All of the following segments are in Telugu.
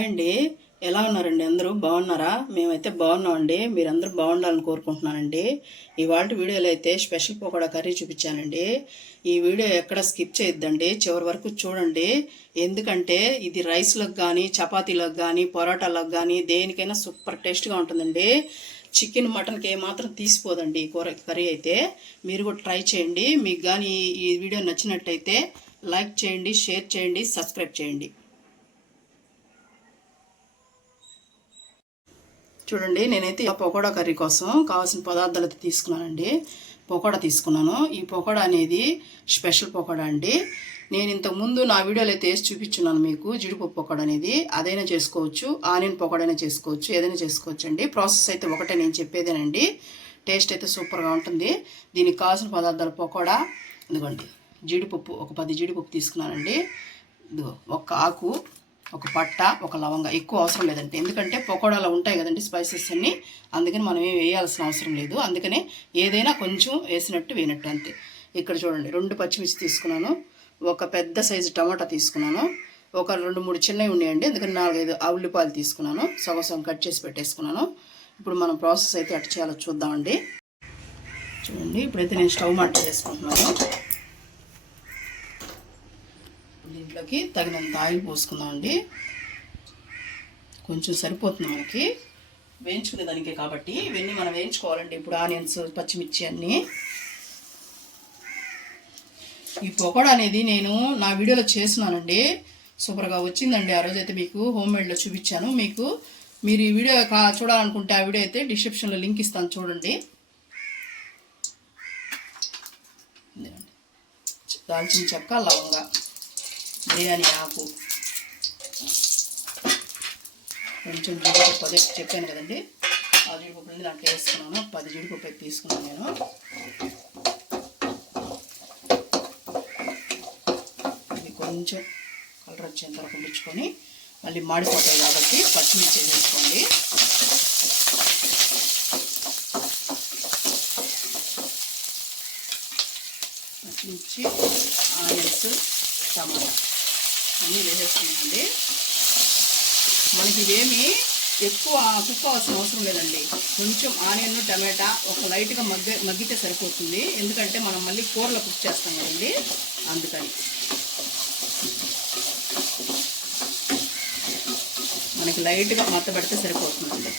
హాయ్ అండి, ఎలా ఉన్నారండి? అందరూ బాగున్నారా? మేమైతే బాగున్నామండి. మీరందరూ బాగుండాలని కోరుకుంటున్నానండి. ఇవాళ వీడియోలో అయితే స్పెషల్ పకోడా కర్రీ చూపించానండి. ఈ వీడియో ఎక్కడ స్కిప్ చేయొద్దండి, చివరి వరకు చూడండి. ఎందుకంటే ఇది రైస్లకు కానీ, చపాతీలకు కానీ, పొరాటాలకు కానీ దేనికైనా సూపర్ టేస్ట్గా ఉంటుందండి. చికెన్ మటన్కి ఏమాత్రం తీసిపోదండి ఈ కర్రీ అయితే. మీరు కూడా ట్రై చేయండి. మీకు కానీ ఈ వీడియో నచ్చినట్టయితే లైక్ చేయండి, షేర్ చేయండి, సబ్స్క్రైబ్ చేయండి. చూడండి, నేనైతే పకోడా కర్రీ కోసం కావాల్సిన పదార్థాలు అయితే తీసుకున్నానండి. పకోడా తీసుకున్నాను. ఈ పకోడా అనేది స్పెషల్ పకోడా అండి. నేను ఇంతకుముందు నా వీడియోలో అయితే వేసి చూపించున్నాను మీకు. జీడిపప్పు పకోడా అనేది అదైనా చేసుకోవచ్చు, ఆనియన్ పకోడా అయినా చేసుకోవచ్చు, ఏదైనా చేసుకోవచ్చు అండి. ప్రాసెస్ అయితే ఒకటే, నేను చెప్పేదేనండి. టేస్ట్ అయితే సూపర్గా ఉంటుంది. దీనికి కావాల్సిన పదార్థాలు పకోడా ఇదిగోండి. జీడిపప్పు ఒక 10 జీడిపప్పు తీసుకున్నానండి. ఇదిగో ఒక ఆకు, ఒక పట్ట, ఒక లవంగా. ఎక్కువ అవసరం లేదండి, ఎందుకంటే పకోడాలో ఉంటాయి కదండి స్పైసెస్ అన్నీ. అందుకని మనం ఏం వేయాల్సిన అవసరం లేదు. అందుకనే ఏదైనా కొంచెం వేసినట్టు వేయనట్టు అంతే. ఇక్కడ చూడండి, 2 పచ్చిమిర్చి తీసుకున్నాను, ఒక పెద్ద సైజు టమాటా తీసుకున్నాను, ఒక 2-3 చిన్నవి ఉన్నాయండి, అందుకని 4-5 ఉల్లిపాయలు తీసుకున్నాను, సగం కట్ చేసి పెట్టేసుకున్నాను. ఇప్పుడు మనం ప్రాసెస్ అయితే అటు చేయాలో చూద్దామండి. చూడండి, ఇప్పుడైతే నేను స్టవ్ మంట చేసుకుంటున్నాను. దీంట్లోకి తగినంత ఆయిల్ పోసుకుందామండి. కొంచెం సరిపోతుంది మనకి వేయించుకునే దానికే కాబట్టి. ఇవన్నీ మనం వేయించుకోవాలండి ఇప్పుడు. ఆనియన్స్, పచ్చిమిర్చి అన్నీ. ఈ పకోడా అనేది నేను నా వీడియోలో చేస్తున్నానండి, సూపర్గా వచ్చిందండి. ఆ రోజైతే మీకు హోమ్ మేడ్లో చూపించాను. మీరు ఈ వీడియో చూడాలనుకుంటే ఆ వీడియో అయితే డిస్క్రిప్షన్లో లింక్ ఇస్తాను, చూడండి. దాల్చిన చెక్క, లవంగా, బిర్యానీ ఆకు, కొంచెం జీడిపప్పు, అదే చెప్పాను కదండి, ఆ జీడిపప్పుని దాంట్లో వేసుకున్నాను. 10 జీడిపప్పు అయితే తీసుకున్నాను నేను. ఇది కొంచెం కలర్ వచ్చేంత వరకు ఉంచుకొని, మళ్ళీ మాడిపోతాయి కాబట్టి పచ్చిమిర్చి వేసుకోండి. పచ్చిమిర్చి, ఆనియన్స్, టమాటా అన్నీ వేసేసుకున్నామండి. మనకి ఇవేమి ఎక్కువ కుక్ అవ్వాల్సిన అవసరం లేదండి. కొంచెం ఆనియన్, టమాటా ఒక లైట్గా మగ్గితే సరిపోతుంది. ఎందుకంటే మనం మళ్ళీ కూరలో కుక్ చేస్తాం కదండి, అందుకని. మనకి లైట్గా మత్తబెడితే సరిపోతుందండి.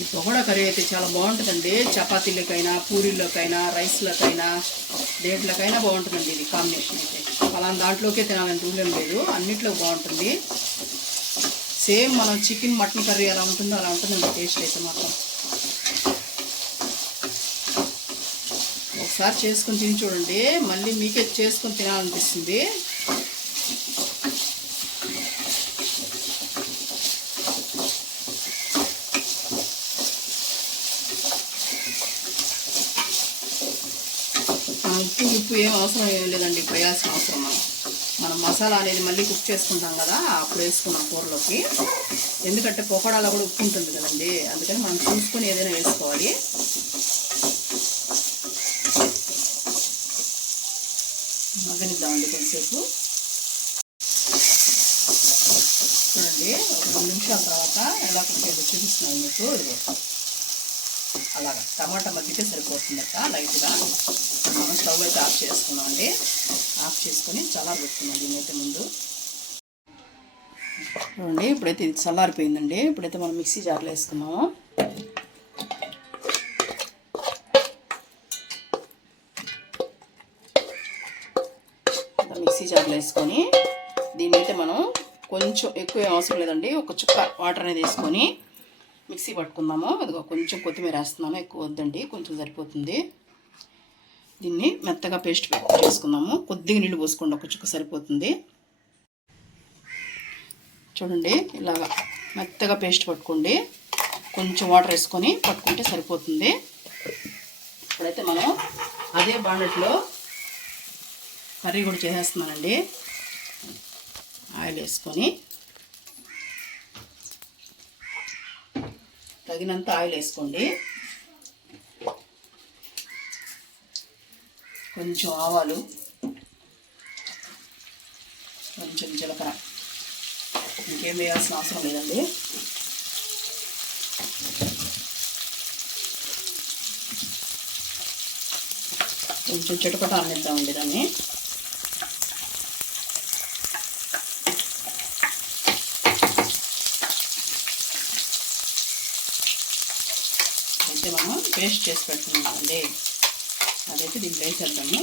ఈ పకోడా కర్రీ అయితే చాలా బాగుంటుందండి. చపాతీలకైనా, పూరీల్లోకైనా, రైస్లోకైనా, దేంట్లోకైనా బాగుంటుందండి ఇది కాంబినేషన్ అయితే. అలా దాంట్లోకే తినాలని రూల్ ఏం లేదు, అన్నిట్లో బాగుంటుంది. సేమ్ మనం చికెన్, మటన్ కర్రీ ఎలా ఉంటుందో అలా ఉంటుందండి టేస్ట్ అయితే మాత్రం. ఒకసారి చేసుకొని తిని చూడండి, మళ్ళీ మీకే చేసుకొని తినాలనిపిస్తుంది. ఉప్పు ఏం అవసరం లేదండి, ఇప్పుడు వేయాల్సిన అవసరం. మనం మసాలా అనేది మళ్ళీ కుక్ చేసుకుంటాం కదా, అప్పుడు వేసుకున్నాం కూరలోకి. ఎందుకంటే పకోడాలో కూడా ఉప్పు ఉంటుంది కదండి, అందుకని మనం చూసుకొని ఏదైనా వేసుకోవాలి. మగ్గనిద్దామండి కొంచెంసేపు. చూడండి, ఒక 2 నిమిషాల తర్వాత ఎలా కుక్ చేసి చూపిస్తున్నాను మీకు. అలాగా టమాటా మగ్గితే సరిపోతుందట లైట్గా. మనం స్టవ్ అయితే ఆఫ్ చేసుకున్నామండి. ఆఫ్ చేసుకొని చల్లారబెట్టుకున్నాం దీనైతే ముందు. చూడండి, ఇప్పుడైతే ఇది చల్లారిపోయిందండి. ఇప్పుడైతే మనం మిక్సీ జార్లో వేసుకున్నాము. మిక్సీ జార్లో వేసుకొని దీన్నైతే మనం కొంచెం ఎక్కువ అవసరం లేదండి, ఒక చుక్క వాటర్ అనేది వేసుకొని మిక్సీ పట్టుకుందాము. అదిగో కొంచెం కొత్తిమీర వేస్తున్నాను, ఎక్కువ వద్దండి, కొంచెం సరిపోతుంది. దీన్ని మెత్తగా పేస్ట్ చేసుకుందాము. కొద్దిగా నీళ్ళు పోసుకోండి, ఒక చుక్క సరిపోతుంది. చూడండి, ఇలాగా మెత్తగా పేస్ట్ పట్టుకోండి. కొంచెం వాటర్ వేసుకొని పట్టుకుంటే సరిపోతుంది. ఇప్పుడైతే మనం అదే బాండెట్లో కర్రీ కూడా చేసేస్తున్నానండి. ఆయిల్ వేసుకొని తగినంత ఆయిల్ వేసుకోండి. కొంచెం ఆవాలు, కొంచెం జీలకర్ర, ఇంకేం వేయాల్సిన అవసరం లేదండి. కొంచెం చిటపట అన్నిద్దామండి దాన్ని. అయితే మనం పేస్ట్ చేసి పెట్టుకున్నామండి, అదైతే దీన్ని వేసేద్దాము.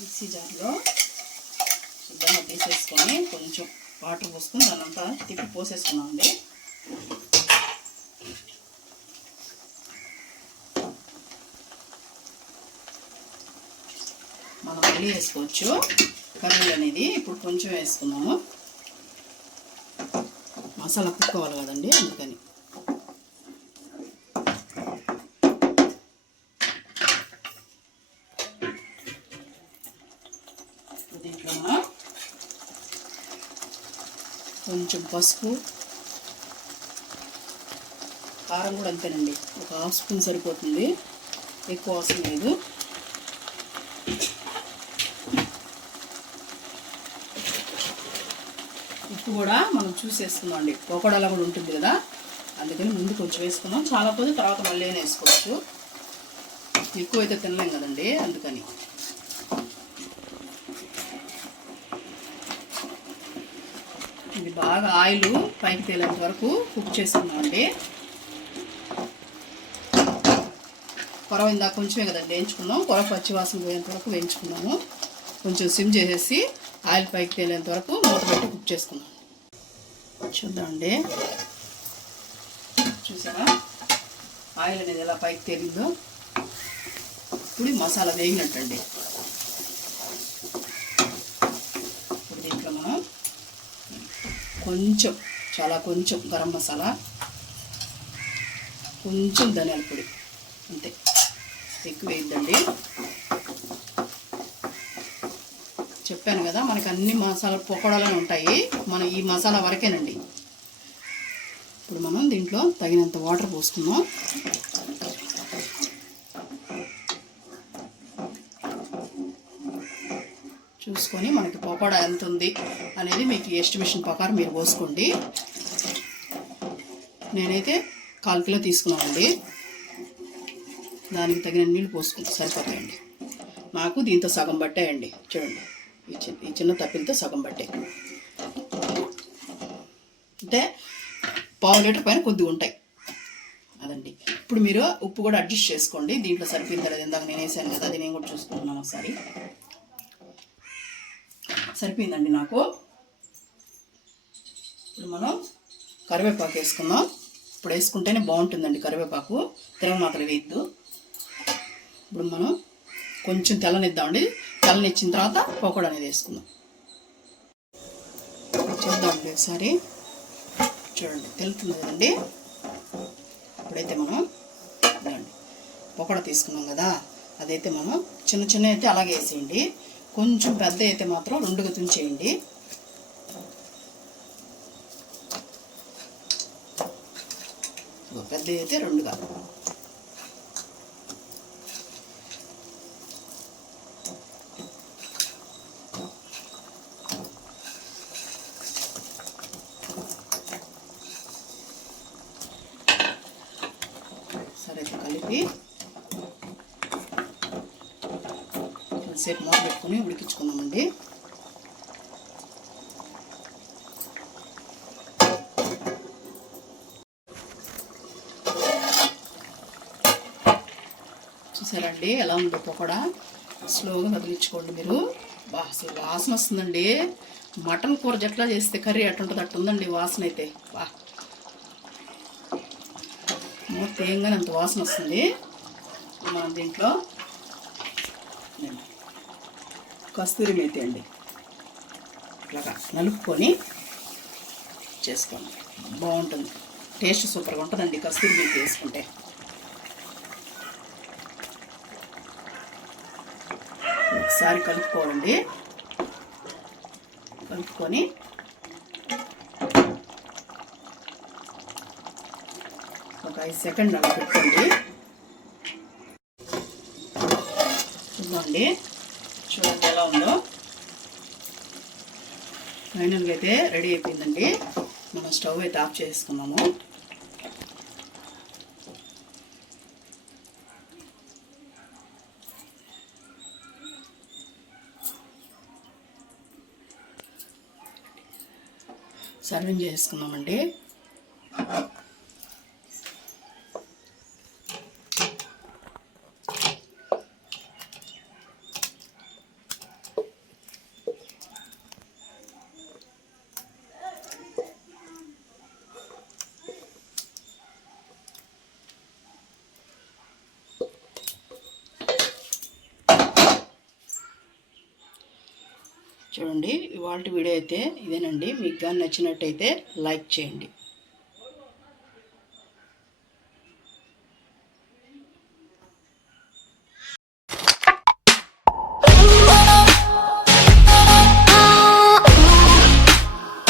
మిక్సీ జార్లో శుద్ధంగా తీసేసుకొని కొంచెం వాటర్ పోసుకొని దానంతా తిప్పి పోసేసుకున్నామండి. మనం మళ్ళీ వేసుకోవచ్చు కర్రీ అనేది. ఇప్పుడు కొంచెం వేసుకున్నాము, మసాలా కుక్కోవాలి కదండి, అందుకని. దీంట్లో కొంచెం పసుపు, కారం కూడా అంతేనండి, ఒక హాఫ్ స్పూన్ సరిపోతుంది, ఎక్కువ అవసరం లేదు. ఉప్పు కూడా మనం చూసేసుకున్నాం అండి, పకోడాలో కూడా ఉంటుంది కదా, అందుకని ముందు కొంచెం వేసుకున్నాం. చాలా కొద్ది తర్వాత మళ్ళీ వేసుకోవచ్చు, ఎక్కువ అయితే తినలేం కదండి, అందుకని. ఇది బాగా ఆయిల్ పైకి తేలేంత వరకు కుక్ చేసుకున్నామండి. కొరవ ఇందాక కొంచెమే కదండి వేయించుకున్నాం, కొరవ పచ్చివాసన పోయేంత వరకు వేయించుకున్నాము. కొంచెం సిమ్ చేసేసి ఆయిల్ పైకి తేలేంత వరకు మూత పెట్టి కుక్ చేసుకున్నాం. చూద్దామండి, చూసారా ఆయిల్ అనేది ఎలా పైకి తేలిందో. ఇప్పుడు మసాలా వేగినట్టండి. ఇప్పుడు దీంట్లో మనం కొంచెం, చాలా కొంచెం గరం మసాలా, కొంచెం ధనియాల పొడి, అంతే, ఎక్కువ వేయద్దండి. చెప్పాను కదా మనకి అన్ని మసాలా పకోడాలు ఉంటాయి, మనం ఈ మసాలా వరకేనండి. ఇప్పుడు మనం దీంట్లో తగినంత వాటర్ పోసుకుందాం. చూసుకొని మనకి పకోడా ఎంత ఉంది అనేది మీకు ఎస్టిమేషన్ ప్రకారం మీరు పోసుకోండి. నేనైతే 1/4 కిలో తీసుకున్నానండి, దానికి తగిన నీళ్ళు పోసుకుంటే సరిపోతాయండి. నాకు దీంతో సగం పట్టాయండి, చూడండి, ఈ చిన్న తప్పిలతో సగం పట్టాయి, అంటే 1/2 లీటర్ పైన కొద్దిగా ఉంటాయి అదండి. ఇప్పుడు మీరు ఉప్పు కూడా అడ్జస్ట్ చేసుకోండి, దీంట్లో సరిపోయింది కదా, ఇందాక నేను వేసాను కదా, అది నేను కూడా చూసుకుంటున్నాను ఒకసారి. సరిపోయిందండి నాకు. ఇప్పుడు మనం కరివేపాకు వేసుకుందాం. ఇప్పుడు వేసుకుంటేనే బాగుంటుందండి కరివేపాకు, తిరగమాతలు వేయద్దు. ఇప్పుడు మనం కొంచెం తెల్లనిద్దామండి, తెల్లనిచ్చిన తర్వాత పకోడా అనేది వేసుకుందాం. చూద్దామండి ఒకసారి, చూడండి తెలుస్తుంది కదండి. ఇప్పుడైతే మనం ఇదండి పకోడా తీసుకున్నాం కదా, అదైతే మనం చిన్న చిన్న అయితే అలాగే వేసేయండి, కొంచెం పెద్ద అయితే మాత్రం 2గా తుంచేయండి. పెద్ద అయితే 2గా. సరే కలిపి కొంచెంసేపు మూత పెట్టుకొని ఉడికించుకుందామండి. చూసారండి ఎలా ఉందో పకోడా, స్లోగా కదిలించుకోండి మీరు. అసలు వాసన వస్తుందండి, మటన్ కూర జట్లా చేస్తే కర్రీ అట్టుంటుంది అట్టుందండి వాసన అయితే. మూత తేయంగానే అంత వాసన వస్తుంది. మనం దీంట్లో కస్తూరి మేతి అండి ఇట్లాగా నలుపుకొని చేసుకోండి, బాగుంటుంది, టేస్ట్ సూపర్గా ఉంటుందండి కస్తూరి మేతి వేసుకుంటే. ఒకసారి కలుపుకోవాలండి. కలుపుకొని ఒక 5 సెకండ్లు అలా పెట్టుకోండి. చూద్దామండి, చూడండి ఎలా ఉందో. ఫైనల్గా అయితే రెడీ అయిపోయిందండి. మనం స్టవ్ అయితే ఆఫ్ చేసుకున్నాము. సర్వింగ్ చేసుకున్నామండి. చూడండి, ఇవాళ వీడియో అయితే ఇదేనండి. మీకు కానీ నచ్చినట్టయితే లైక్ చేయండి.